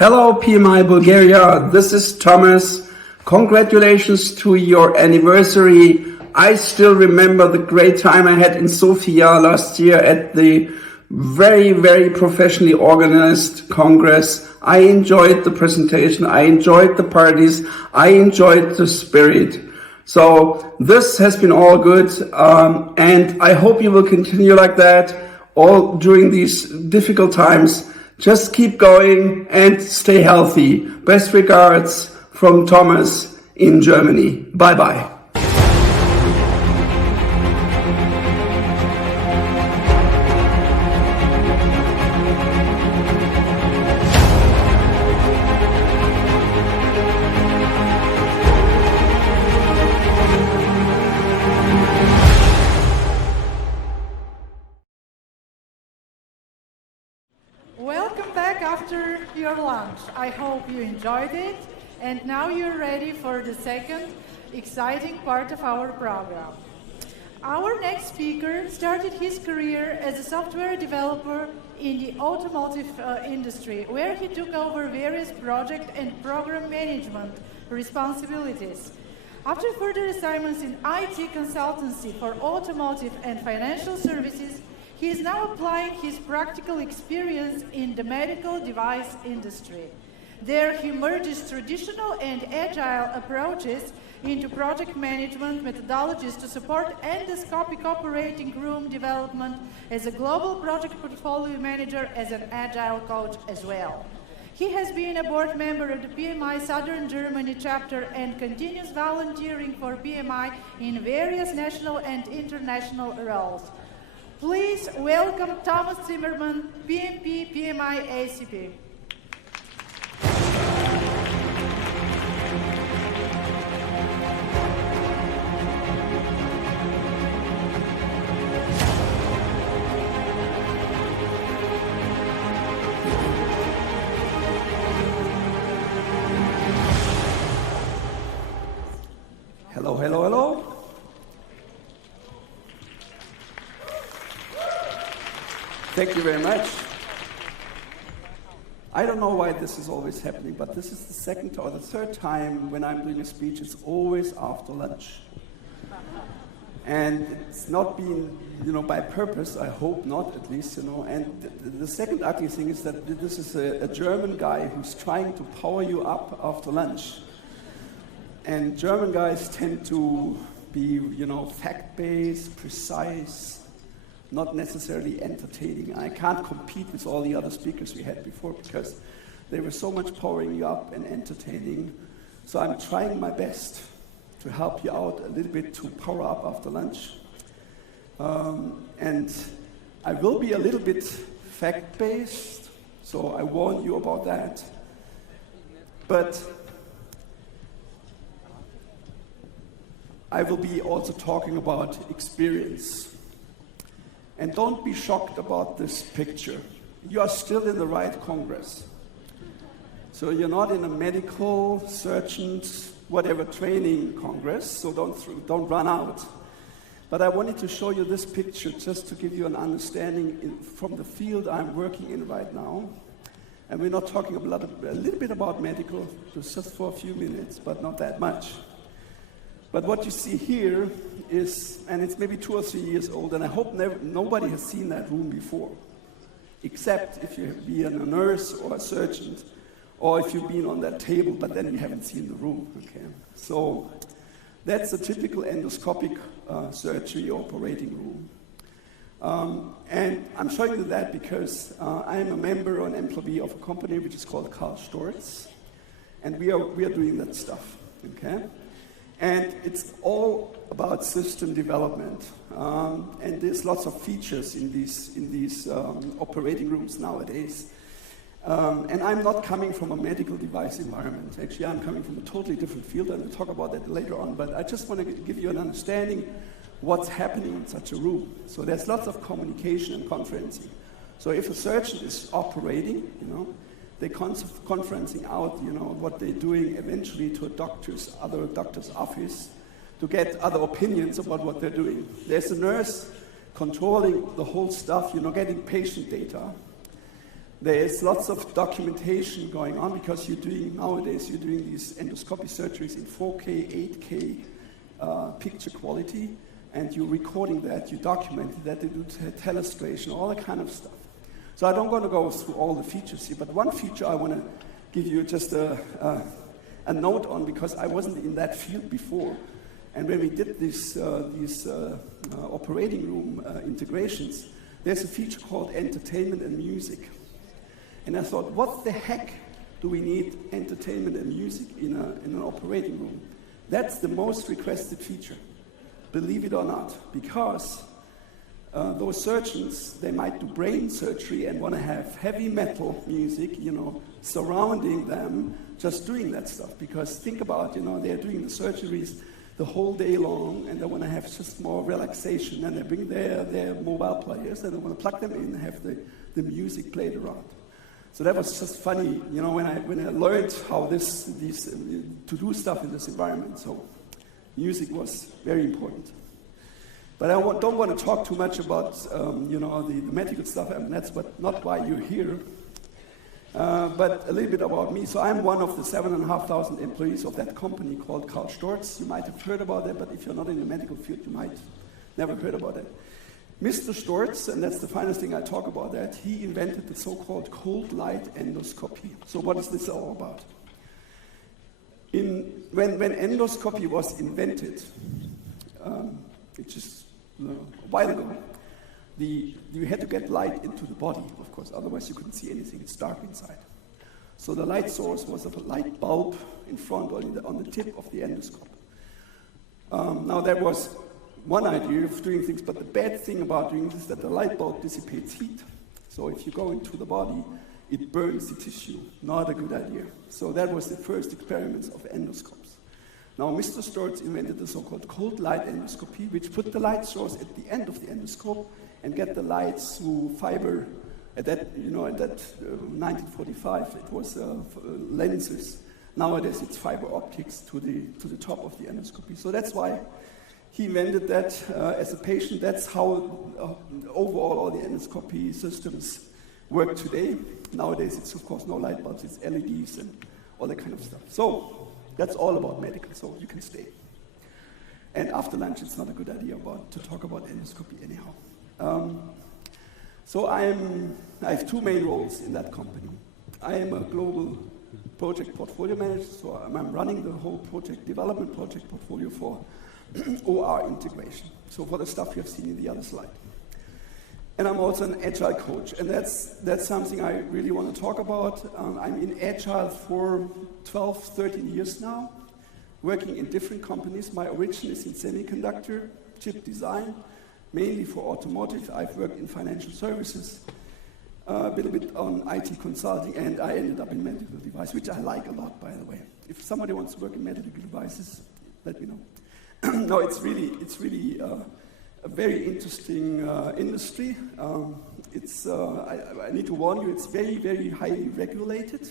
Hello PMI Bulgaria, this is Thomas. Congratulations to your anniversary. I still remember the great time I had in Sofia last year at the very, very professionally organized Congress. I enjoyed the presentation, I enjoyed the parties, I enjoyed the spirit. So this has been all good, and I hope you will continue like that all during these difficult times. Just keep going and stay healthy. Best regards from Thomas in Germany. Bye-bye. Welcome back after your lunch. I hope you enjoyed it, and now you're ready for the second exciting part of our program. Our next speaker started his career as a software developer in the automotive industry, where he took over various project and program management responsibilities. After further assignments in IT consultancy for automotive and financial services, he is now applying his practical experience in the medical device industry. There he merges traditional and agile approaches into project management methodologies to support endoscopic operating room development as a global project portfolio manager, as an agile coach as well. He has been a board member of the PMI Southern Germany chapter and continues volunteering for PMI in various national and international roles. Please welcome Thomas Zimmerman, PMP, PMI-ACP. Hello, hello, hello. Thank you very much. I don't know why this is always happening, but this is the second or the third time when I'm doing a speech. It's always after lunch. And it's not been, by purpose, I hope not at least, And the second ugly thing is that this is a German guy who's trying to power you up after lunch. And German guys tend to be, fact-based, precise, not necessarily entertaining. I can't compete with all the other speakers we had before because they were so much powering you up and entertaining. So I'm trying my best to help you out a little bit to power up after lunch. And I will be a little bit fact-based, so I warn you about that. But I will be also talking about experience. And don't be shocked about this picture. You are still in the right Congress. So you're not in a medical, surgeon, whatever training Congress, so don't run out. But I wanted to show you this picture just to give you an understanding from the field I'm working in right now. And we're not talking a little bit about medical, just for a few minutes, but not that much. But what you see here is, and it's maybe 2 or 3 years old, and I hope nobody has seen that room before, except if you've been a nurse or a surgeon, or if you've been on that table, but then you haven't seen the room, okay? So that's a typical endoscopic surgery operating room. And I'm showing you that because I am a member or an employee of a company which is called Karl Storz, and we are doing that stuff, okay? And it's all about system development. And there's lots of features in these operating rooms nowadays. And I'm not coming from a medical device environment. Actually, I'm coming from a totally different field, and we'll talk about that later on. But I just want to give you an understanding what's happening in such a room. So there's lots of communication and conferencing. So if a surgeon is operating, they're conferencing out, what they're doing eventually to other doctor's office to get other opinions about what they're doing. There's a nurse controlling the whole stuff, getting patient data. There is lots of documentation going on because nowadays you're doing these endoscopy surgeries in 4K, 8K picture quality, and you're recording that, you document that, you do telestration, all that kind of stuff. So I don't want to go through all the features here, but one feature I want to give you just a note on, because I wasn't in that field before. And when we did these operating room integrations, there's a feature called entertainment and music. And I thought, what the heck do we need entertainment and music in an operating room? That's the most requested feature, believe it or not, because those surgeons, they might do brain surgery and want to have heavy metal music, surrounding them, just doing that stuff. Because think about, they're doing the surgeries the whole day long, and they want to have just more relaxation, and they bring their mobile players, and they want to plug them in and have the music played around. So that was just funny, when I learned how to do stuff in this environment. So music was very important. But I don't want to talk too much about, the medical stuff, and that's not why you're here. But a little bit about me. So I'm one of the 7,500 employees of that company called Karl Storz. You might have heard about that, but if you're not in the medical field, you might never heard about it. Mr. Storz, and that's the finest thing I talk about that, he invented the so-called cold light endoscopy. So what is this all about? When endoscopy was invented, which is a while ago, you had to get light into the body, of course, otherwise you couldn't see anything, it's dark inside. So the light source was of a light bulb in front or on the tip of the endoscope. Now there was one idea of doing things, but the bad thing about doing this is that the light bulb dissipates heat. So if you go into the body, it burns the tissue. Not a good idea. So that was the first experiments of endoscopes. Now Mr. Storz invented the so-called cold light endoscopy, which put the light source at the end of the endoscope and get the light through fiber. At that 1945, it was lenses. Nowadays, it's fiber optics to the top of the endoscopy. So that's why he invented that as a patient. That's how overall all the endoscopy systems work today. Nowadays, it's of course no light bulbs, it's LEDs and all that kind of stuff. So that's all about medical, so you can stay. And after lunch, it's not a good idea to talk about endoscopy anyhow. So I have two main roles in that company. I am a global project portfolio manager, so I'm running the whole project development project portfolio for OR integration. So for the stuff you have seen in the other slide. And I'm also an Agile coach, and that's something I really want to talk about. I'm in Agile for 12, 13 years now, working in different companies. My origin is in semiconductor, chip design, mainly for automotive. I've worked in financial services, a little bit on IT consulting, and I ended up in medical device, which I like a lot, by the way. If somebody wants to work in medical devices, let me know. No, it's really a very interesting industry. I need to warn you, it's very, very highly regulated.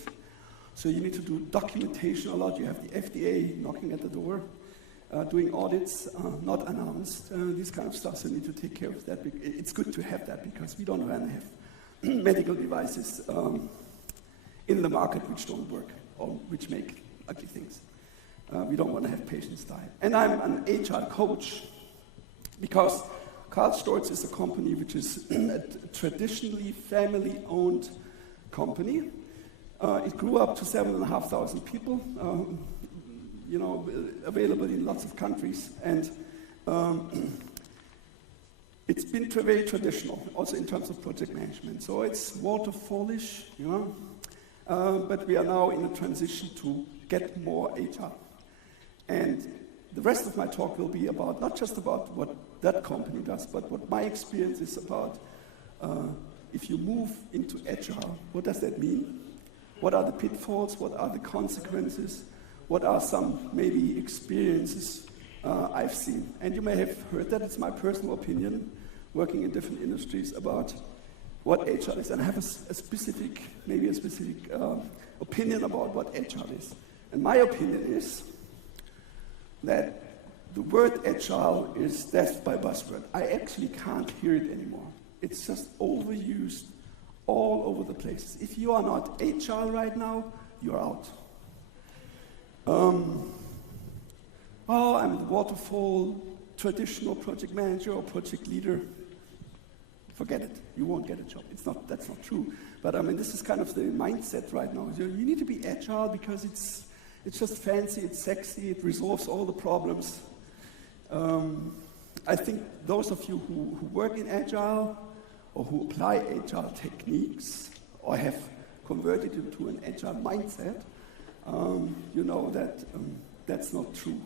So you need to do documentation a lot. You have the FDA knocking at the door, doing audits, not announced, this kind of stuff. So you need to take care of that. It's good to have that because we don't want to have medical devices in the market which don't work or which make ugly things. We don't want to have patients die. And I'm an HR coach because Karl Storz is a company which is a traditionally family-owned company. It grew up to 7,500 people, available in lots of countries. And it's been very traditional, also in terms of project management. So it's waterfallish, but we are now in a transition to get more HR. And the rest of my talk will be about, not just about what that company does, but what my experience is about. If you move into Agile, what does that mean? What are the pitfalls? What are the consequences? What are some maybe experiences I've seen? And you may have heard that. It's my personal opinion, working in different industries, about what Agile is. And I have a specific opinion about what Agile is. And my opinion is that the word Agile is death by buzzword. I actually can't hear it anymore. It's just overused all over the place. If you are not agile right now, you're out. I'm the waterfall, traditional project manager or project leader. Forget it. You won't get a job. That's not true. But I mean, this is kind of the mindset right now. You need to be agile because it's just fancy, it's sexy, it resolves all the problems. I think those of you who work in Agile or who apply Agile techniques or have converted into an Agile mindset, you know that that's not true.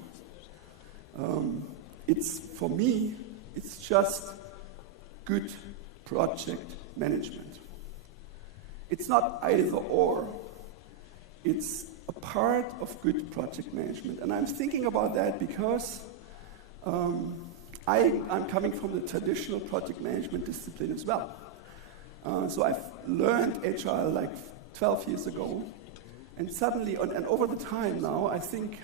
For me, it's just good project management. It's not either or. It's a part of good project management. And I'm thinking about that because I'm coming from the traditional project management discipline as well. So I've learned Agile like 12 years ago. And suddenly, and over the time now, I think,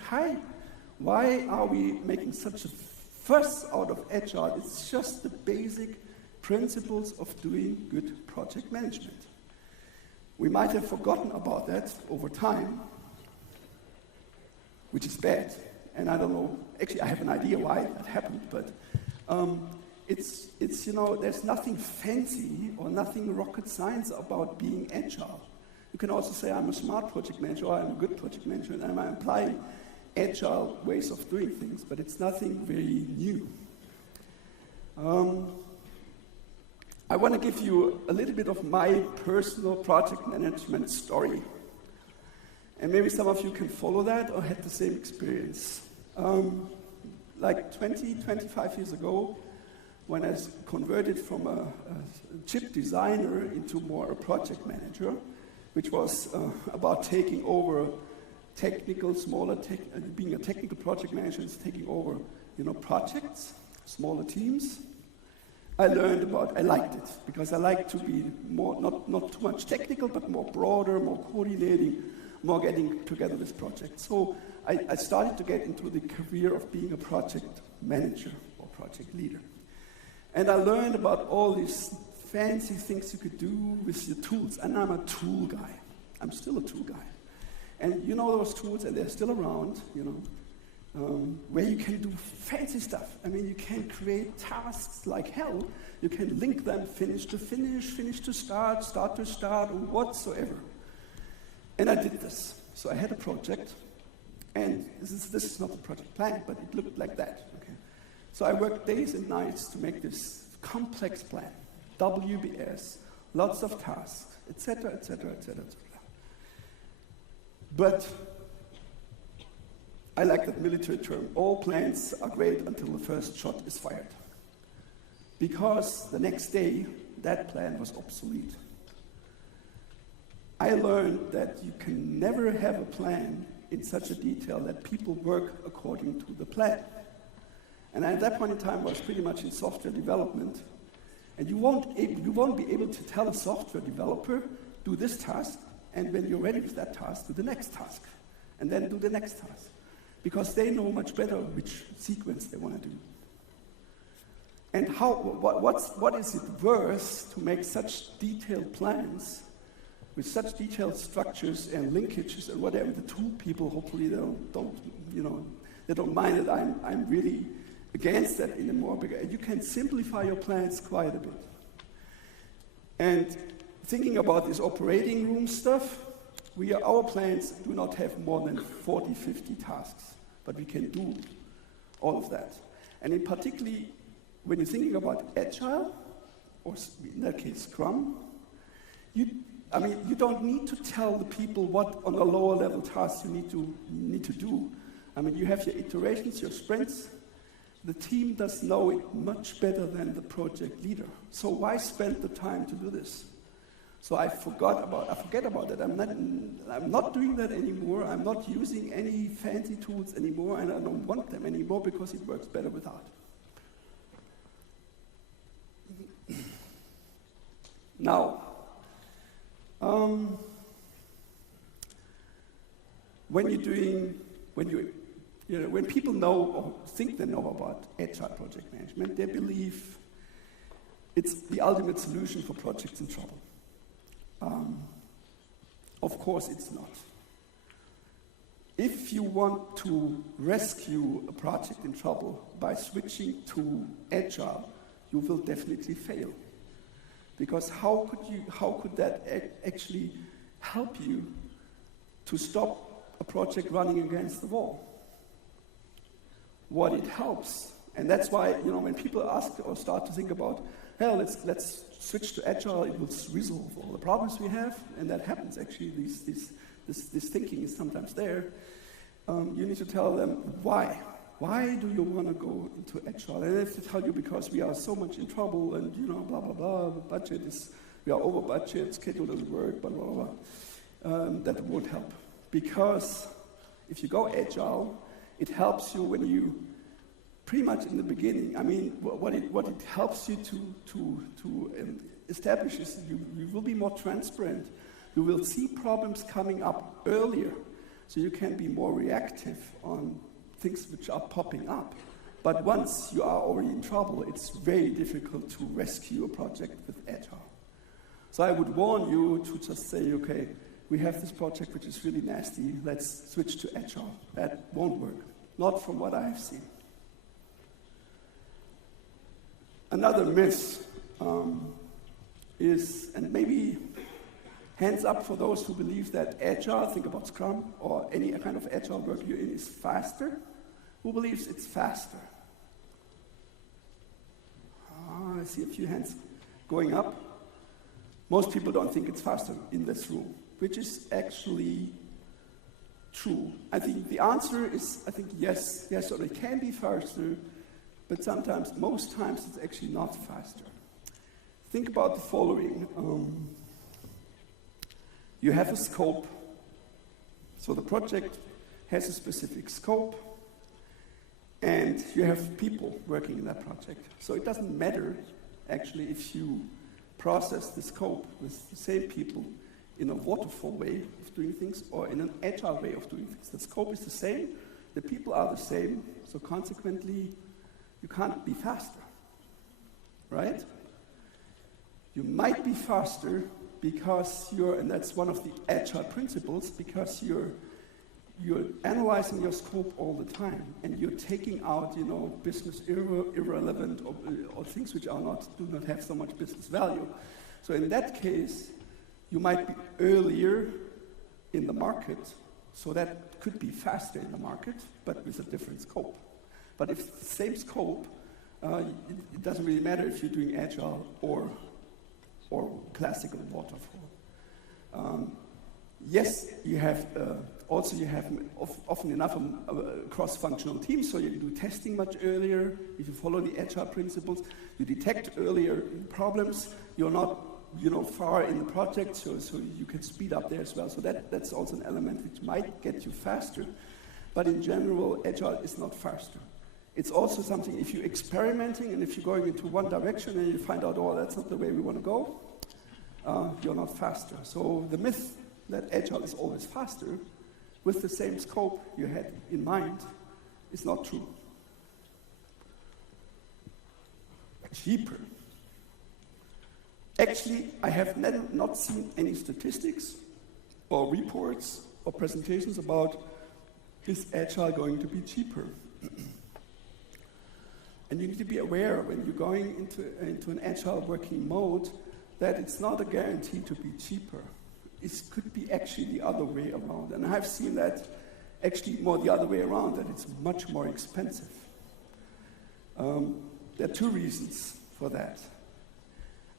why are we making such a fuss out of Agile? It's just the basic principles of doing good project management. We might have forgotten about that over time, which is bad. And I don't know, actually I have an idea why that happened, but it's there's nothing fancy or nothing rocket science about being agile. You can also say I'm a smart project manager or I'm a good project manager and I'm applying agile ways of doing things, but it's nothing very new. I want to give you a little bit of my personal project management story. And maybe some of you can follow that or had the same experience. Like 25 years ago, when I converted from a chip designer into more a project manager, which was about taking over technical, being a technical project manager is taking over, projects, smaller teams. I liked it, because I like to be more, not too much technical, but more broader, more coordinating, more getting together with projects. So I started to get into the career of being a project manager or project leader. And I learned about all these fancy things you could do with your tools. And I'm a tool guy. I'm still a tool guy. And you know those tools, and they're still around, where you can do fancy stuff. I mean, you can create tasks like hell. You can link them finish to finish, finish to start, start to start, or whatsoever. And I did this. So I had a project, and this is not a project plan, but it looked like that. Okay. So I worked days and nights to make this complex plan, WBS, lots of tasks, etc., etc., etc., etc. But I like that military term, all plans are great until the first shot is fired. Because the next day, that plan was obsolete. I learned that you can never have a plan in such a detail that people work according to the plan. And at that point in time, I was pretty much in software development. And you won't be able to tell a software developer, do this task, and when you're ready with that task, do the next task, and then do the next task. Because they know much better which sequence they want to do. And what is it worth to make such detailed plans with such detailed structures and linkages and whatever? The tool people, hopefully they don't mind it. I'm really against that anymore, because you can simplify your plans quite a bit. And thinking about this operating room stuff, our plans do not have more than 40, 50 tasks, but we can do all of that. And in particularly, when you're thinking about Agile, or in that case Scrum, you don't need to tell the people what on a lower level tasks you need to do. I mean, you have your iterations, your sprints. The team does know it much better than the project leader. So why spend the time to do this? So I forget about that. I'm not doing that anymore. I'm not using any fancy tools anymore, and I don't want them anymore because it works better without. Now, when people know or think they know about Agile project management, they believe it's the ultimate solution for projects in trouble. Of course it's not. If you want to rescue a project in trouble by switching to Agile, you will definitely fail. Because how could that actually help you to stop a project running against the wall? What it helps, and that's why, you know, when people ask or start to think about, hell, let's switch to Agile, it will resolve all the problems we have, and that happens actually. This thinking is sometimes there. You need to tell them why. Why do you want to go into Agile? And they have to tell you because we are so much in trouble, and you know, blah blah blah. The budget is, we are over budget, schedule doesn't work, blah blah blah. That won't help, because if you go Agile, it helps you when you, pretty much in the beginning. I mean, what it helps you to establish is you will be more transparent. You will see problems coming up earlier, so you can be more reactive on things which are popping up. But once you are already in trouble, it's very difficult to rescue a project with Agile. So I would warn you to just say, okay, we have this project which is really nasty, let's switch to Agile. That won't work, not from what I have seen. Another myth is, and maybe hands up for those who believe that Agile, think about Scrum, or any kind of Agile work you're in, is faster. Who believes it's faster? I see a few hands going up. Most people don't think it's faster in this room, which is actually true. I think the answer is, yes, or it can be faster, but sometimes, most times, it's actually not faster. Think about the following. You have a scope. So the project has a specific scope, and you have people working in that project. So it doesn't matter, actually, if you process the scope with the same people in a waterfall way of doing things or in an agile way of doing things. The scope is the same, the people are the same, so consequently, you can't be faster, right? You might be faster because and that's one of the agile principles, because you're analyzing your scope all the time, and you're taking out, business irrelevant or things which do not have so much business value. So in that case, you might be earlier in the market, so that could be faster in the market, but with a different scope. But if it's the same scope, it doesn't really matter if you're doing agile or classical waterfall. Yes, you have often enough cross-functional teams, so you do testing much earlier. If you follow the agile principles, you detect earlier problems. You're not, far in the project, so you can speed up there as well. So that's also an element which might get you faster. But in general, agile is not faster. It's also something, if you're experimenting and if you're going into one direction and you find out, that's not the way we want to go, you're not faster. So the myth that agile is always faster with the same scope you had in mind is not true. Cheaper. Actually, I have not seen any statistics or reports or presentations about is agile going to be cheaper. And you need to be aware when you're going into an agile working mode that it's not a guarantee to be cheaper. It could be actually the other way around. And I've seen that actually more the other way around, that it's much more expensive. There are two reasons for that.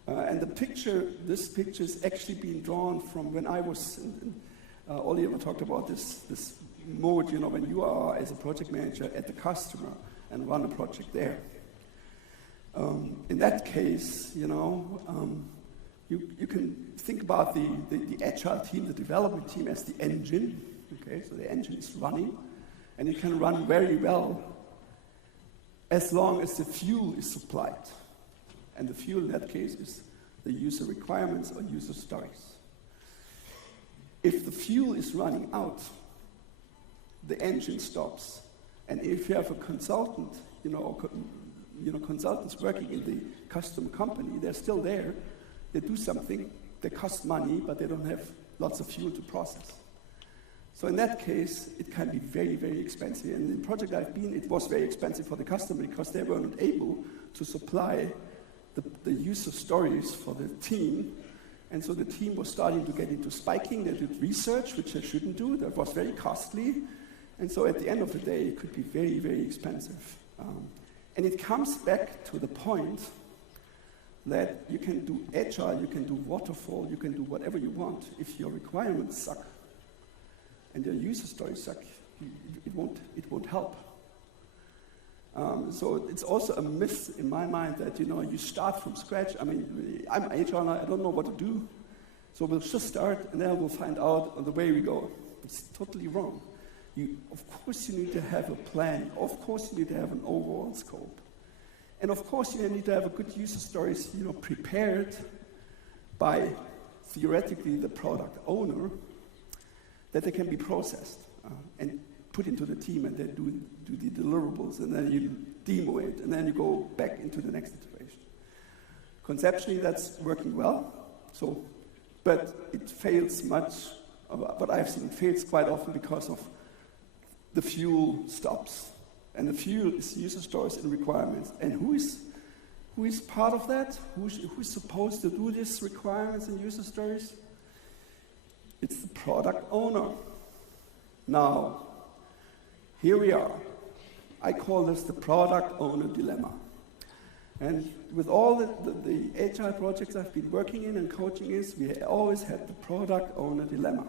And this picture is actually being drawn from when I was, Oliver talked about this mode, when you are as a project manager at the customer and run a project there. In that case, you can think about the agile team, the development team, as the engine. Okay, so the engine is running, and it can run very well as long as the fuel is supplied. And the fuel in that case is the user requirements or user stories. If the fuel is running out, the engine stops. And if you have a consultant, consultants working in the customer company, they're still there. They do something, they cost money, but they don't have lots of fuel to process. So in that case, it can be very, very expensive. And in the project I've been, it was very expensive for the customer because they were not able to supply the user stories for the team. And so the team was starting to get into spiking. They did research, which they shouldn't do. That was very costly. And so at the end of the day, it could be very, very expensive. And it comes back to the point that you can do Agile, you can do waterfall, you can do whatever you want. If your requirements suck and your user stories suck, it won't help. So it's also a myth in my mind that, you start from scratch. I mean, I'm Agile, I don't know what to do. So we'll just start and then we'll find out on the way we go. It's totally wrong. Of course you need to have a plan. Of course you need to have an overall scope. And of course you need to have a good user stories, prepared by theoretically the product owner, that they can be processed and put into the team, and then do the deliverables, and then you demo it, and then you go back into the next iteration. Conceptually, that's working well. But it fails much. What I've seen, it fails quite often because of the fuel stops. And the fuel is user stories and requirements. And who is part of that? Who's supposed to do these requirements and user stories? It's the product owner. Now, here we are. I call this the product owner dilemma. And with all the Agile projects I've been working in and coaching we always had the product owner dilemma.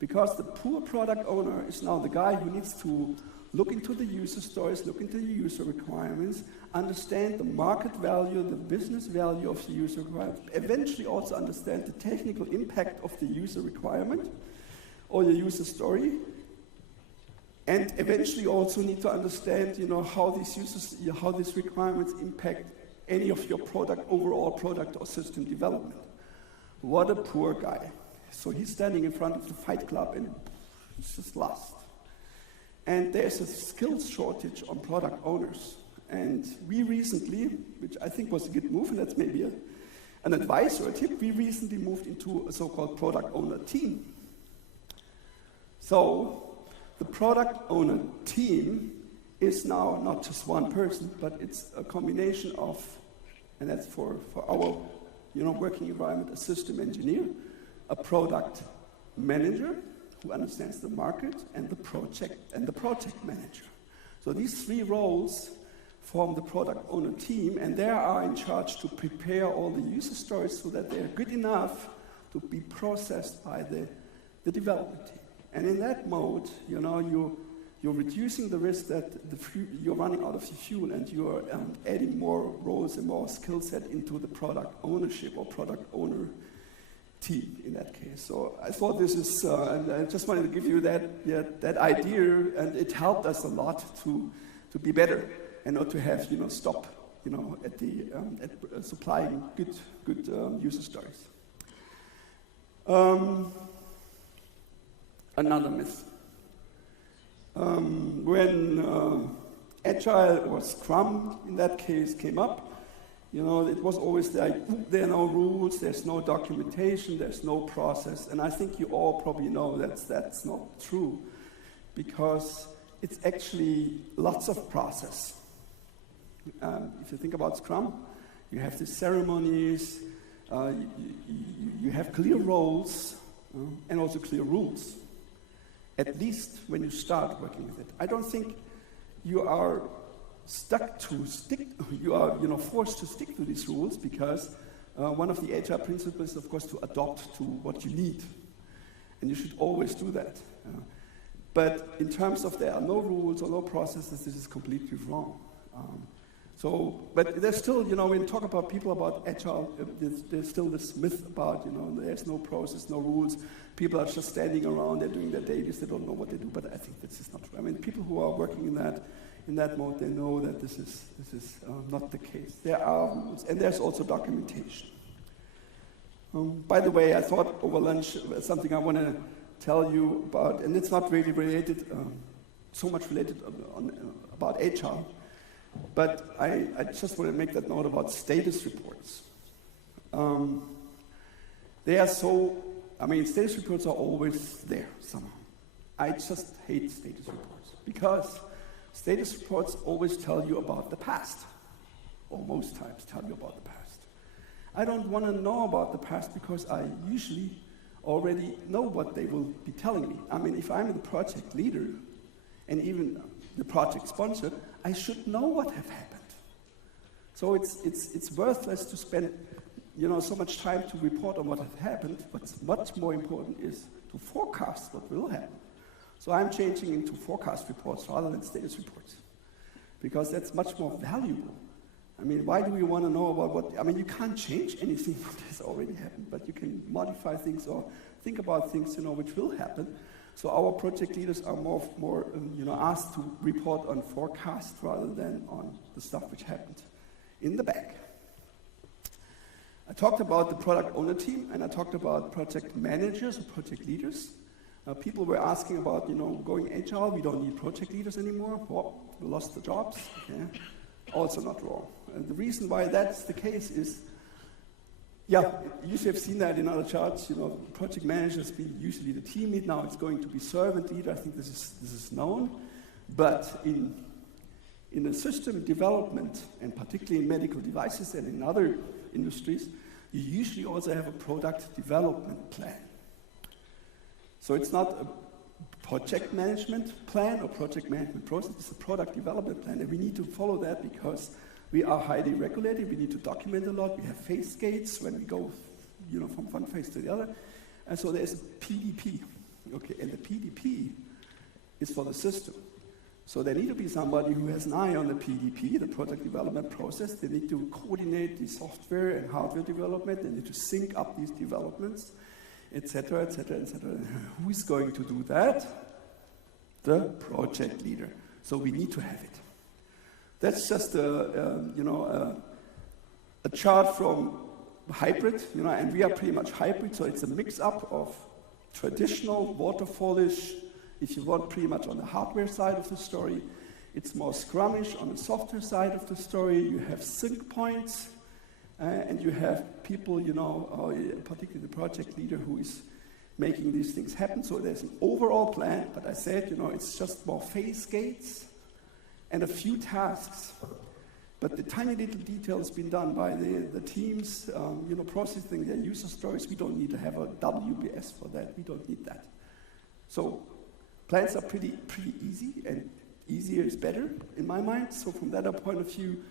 Because the poor product owner is now the guy who needs to look into the user stories, look into the user requirements, understand the market value, the business value of the user requirement, eventually also understand the technical impact of the user requirement or the user story, and eventually also need to understand, how these requirements impact any of your overall product or system development. What a poor guy. So he's standing in front of the fight club and he's just lost. And there's a skills shortage on product owners. And we recently, which I think was a good move, and that's maybe an advice or a tip, we recently moved into a so-called product owner team. So the product owner team is now not just one person, but it's a combination of, and that's for our working environment, a system engineer, a product manager who understands the market, and the project manager. So these three roles form the product owner team, and they are in charge to prepare all the user stories so that they are good enough to be processed by the development team. And in that mode, you're reducing the risk that you're running out of the fuel, and you're adding more roles and more skill set into the product ownership or product owner team in that case. So I thought this is, and I just wanted to give you that idea, and it helped us a lot to be better and not to have stop at supplying good user stories. Another myth. When Agile or Scrum in that case came up, it was always like, there are no rules, there's no documentation, there's no process. And I think you all probably know that's not true, because it's actually lots of process. If you think about Scrum, you have the ceremonies, you have clear roles, and also clear rules. At least when you start working with it. I don't think you are you are forced to stick to these rules, because one of the Agile principles is, of course, to adopt to what you need. And you should always do that. But in terms of there are no rules or no processes, this is completely wrong. But there's still, when you talk about people about Agile, there's still this myth about, there's no process, no rules. People are just standing around, they're doing their dailies, they don't know what they do. But I think this is not true. I mean, people who are working in that mode, they know that this is not the case. There are rules, and there's also documentation. By the way, I thought over lunch something I want to tell you about, and it's not really related, so much related about Agile. But I just want to make that note about status reports. they are so, I mean, status reports are always there somehow. I just hate status reports because status reports always tell you about the past, or most times tell you about the past. I don't want to know about the past because I usually already know what they will be telling me. I mean, if I'm the project leader and even the project sponsor, I should know what have happened. So it's worthless to spend so much time to report on what has happened. What's much more important is to forecast what will happen. So I'm changing into forecast reports rather than status reports, because that's much more valuable. I mean, why do we want to know about what, I mean, you can't change anything that has already happened, but you can modify things or think about things, which will happen. So our project leaders are more asked to report on forecast rather than on the stuff which happened in the back. I talked about the product owner team, and I talked about project managers or project leaders. People were asking about, going agile, we don't need project leaders anymore. Well, we lost the jobs. Okay. Also not wrong. And the reason why that's the case is, you have seen that in other charts. Project managers be usually the team lead. Now it's going to be servant leader. I think this is known. But in the system development, and particularly in medical devices and in other industries, you usually also have a product development plan. So it's not a project management plan or project management process, it's a product development plan, and we need to follow that because we are highly regulated, we need to document a lot, we have phase gates when we go from one phase to the other, and so there's a PDP, okay, and the PDP is for the system. So there need to be somebody who has an eye on the PDP, the product development process. They need to coordinate the software and hardware development, they need to sync up these developments, etc., etc., etc. Who is going to do that? The project leader. So we need to have it. That's just a chart from hybrid, and we are pretty much hybrid, so it's a mix-up of traditional waterfallish, if you want, pretty much on the hardware side of the story. It's more scrummish on the software side of the story. You have sync points, and you have people, particularly the project leader who is making these things happen. So there's an overall plan, but I said, it's just more phase gates and a few tasks. But the tiny little detail has been done by the teams, processing their user stories. We don't need to have a WBS for that. We don't need that. So plans are pretty easy, and easier is better in my mind. So from that point of view,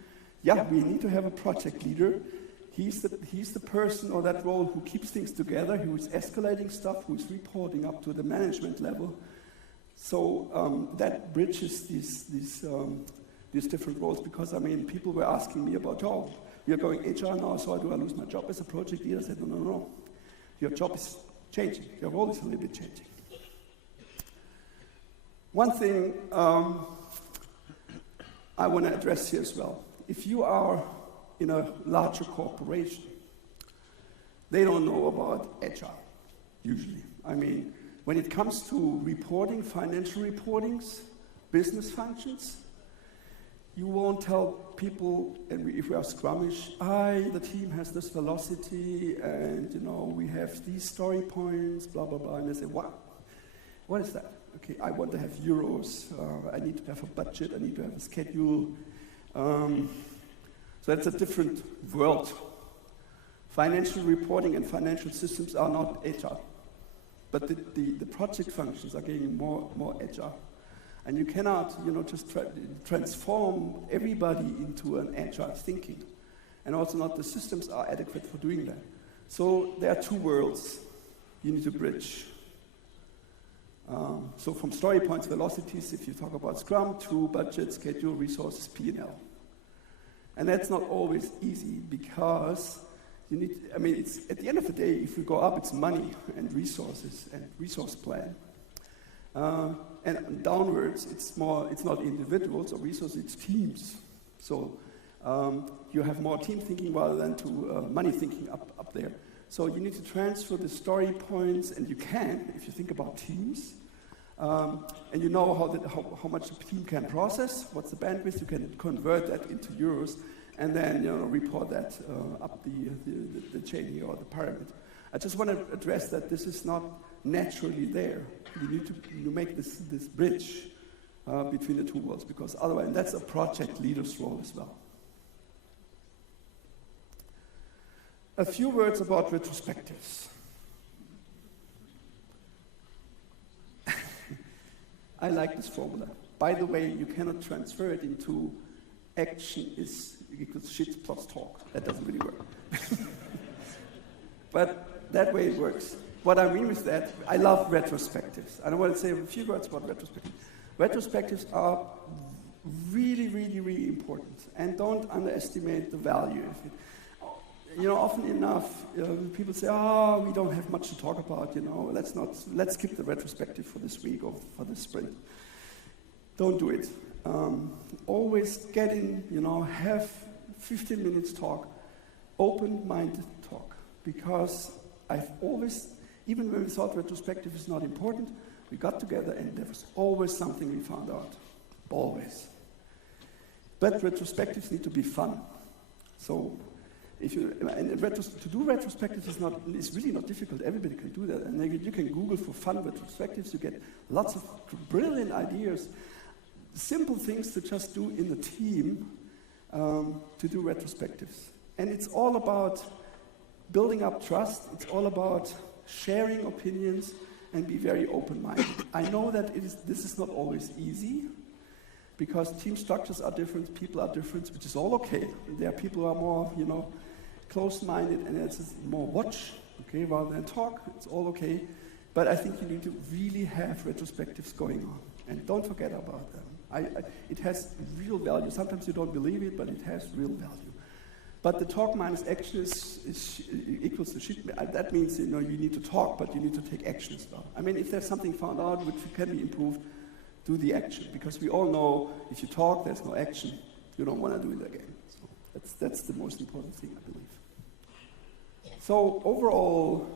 we need to have a project leader. He's the person or that role who keeps things together, who is escalating stuff, who is reporting up to the management level. So that bridges these different roles, because people were asking me about, we are going HR now, so do I lose my job as a project leader? I said, no. Your job is changing. Your role is a little bit changing. One thing I want to address here as well. If you are in a larger corporation, they don't know about Agile, usually. When it comes to reporting, financial reportings, business functions, you won't tell people, and if we are scrummish, the team has this velocity, and we have these story points, blah, blah, blah, and they say, what is that? Okay, I want to have euros, I need to have a budget, I need to have a schedule. So that's a different world. Financial reporting and financial systems are not agile, but the project functions are getting more agile. And you cannot, just transform everybody into an agile thinking. And also not the systems are adequate for doing that. So there are two worlds you need to bridge. So from story points, velocities, if you talk about Scrum, to budget, schedule, resources, P&L. And that's not always easy, because you need, it's at the end of the day, if we go up, it's money and resources and resource plan. And downwards, it's not individuals or resources, it's teams. So you have more team thinking rather than to money thinking up there. So you need to transfer the story points, and you can, if you think about teams, and you know how much the team can process, what's the bandwidth, you can convert that into euros, and then report that up the chain here, or the pyramid. I just want to address that this is not naturally there. You need to make this bridge between the two worlds, because otherwise, that's a project leader's role as well. A few words about retrospectives. I like this formula. By the way, you cannot transfer it into action is equals shit plus talk. That doesn't really work. But that way it works. What I mean with that, I love retrospectives. And I want to say a few words about retrospectives. Retrospectives are really, really, really important. And don't underestimate the value of it. Often enough, people say, we don't have much to talk about, let's skip the retrospective for this week or for this sprint. Don't do it. Always get in, have 15 minutes talk, open-minded talk. Because I've always, even when we thought retrospective is not important, we got together and there was always something we found out. Always. But retrospectives need to be fun. So, to do retrospectives is really not difficult. Everybody can do that. And you can Google for fun retrospectives. You get lots of brilliant ideas. Simple things to just do in the team to do retrospectives. And it's all about building up trust. It's all about sharing opinions and be very open-minded. I know that this is not always easy because team structures are different, people are different, which is all okay. There are people who are more, close-minded and it's more watch, okay, rather than talk. It's all okay. But I think you need to really have retrospectives going on. And don't forget about them. It has real value. Sometimes you don't believe it, but it has real value. But the talk minus action is equals to shit. That means, you need to talk, but you need to take action as well. I mean, if there's something found out which can be improved, do the action. Because we all know if you talk, there's no action. You don't want to do it again. So that's the most important thing, I believe. So overall,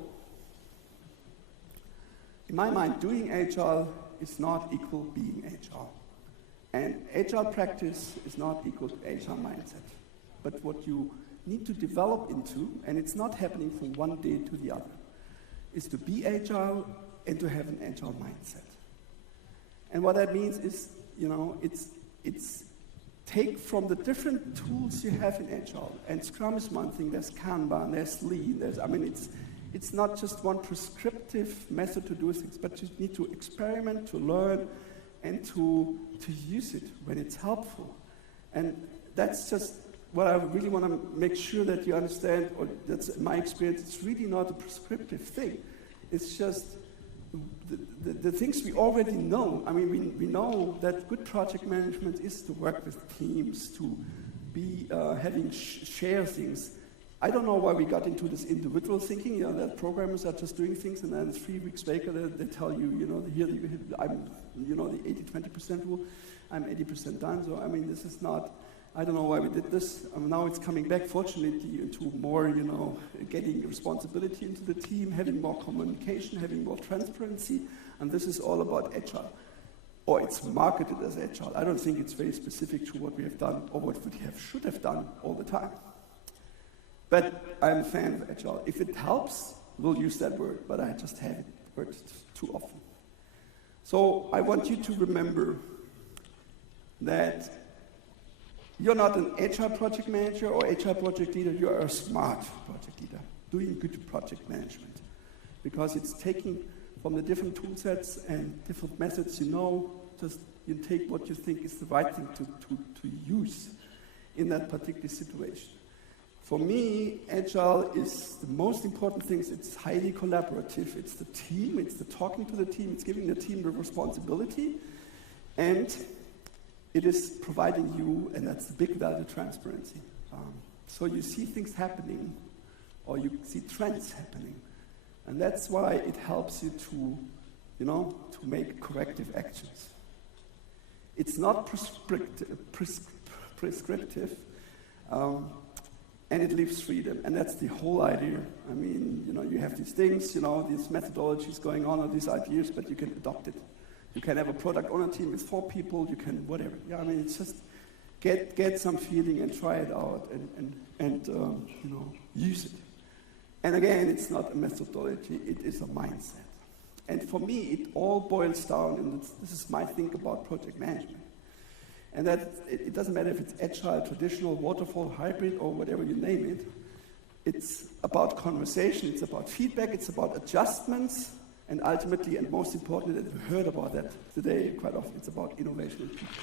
in my mind, doing Agile is not equal being Agile. And Agile practice is not equal to Agile mindset. But what you need to develop into, and it's not happening from one day to the other, is to be Agile and to have an Agile mindset. And what that means is, it's take from the different tools you have in Agile, and Scrum is one thing, there's Kanban, there's Lean, it's not just one prescriptive method to do things, but you need to experiment, to learn, and to use it when it's helpful. And that's just what I really want to make sure that you understand, or that's my experience, it's really not a prescriptive thing. It's just the things we already know. I mean, we know that good project management is to work with teams, to be share things. I don't know why we got into this individual thinking, that programmers are just doing things, and then 3 weeks later they tell you, here I'm, the 80-20% rule, I'm 80% done. So, I mean, this is not, I don't know why we did this. Now it's coming back, fortunately, into more, getting responsibility into the team, having more communication, having more transparency, and this is all about Agile. Or it's marketed as Agile. I don't think it's very specific to what we have done or what we should have done all the time. But I'm a fan of Agile. If it helps, we'll use that word, but I just haven't heard it too often. So I want you to remember that you're not an Agile project manager or Agile project leader, you're a smart project leader, doing good project management. Because it's taking from the different tool sets and different methods just you take what you think is the right thing to use in that particular situation. For me, Agile is the most important thing. It's highly collaborative. It's the team, it's the talking to the team, it's giving the team the responsibility, and it is providing you, and that's the big value, transparency. So you see things happening, or you see trends happening, and that's why it helps you to make corrective actions. It's not prescriptive, and it leaves freedom, and that's the whole idea. I mean, you have these things, these methodologies going on, or these ideas, but you can adopt it. You can have a product owner team with 4 people, you can whatever. Yeah, I mean, it's just get some feeling and try it out and use it. And again, it's not a methodology, it is a mindset. And for me, it all boils down, and this is my think about project management. And that it doesn't matter if it's agile, traditional, waterfall, hybrid, or whatever you name it. It's about conversation, it's about feedback, it's about adjustments, and ultimately, and most importantly, that we heard about that today quite often, it's about innovation in people.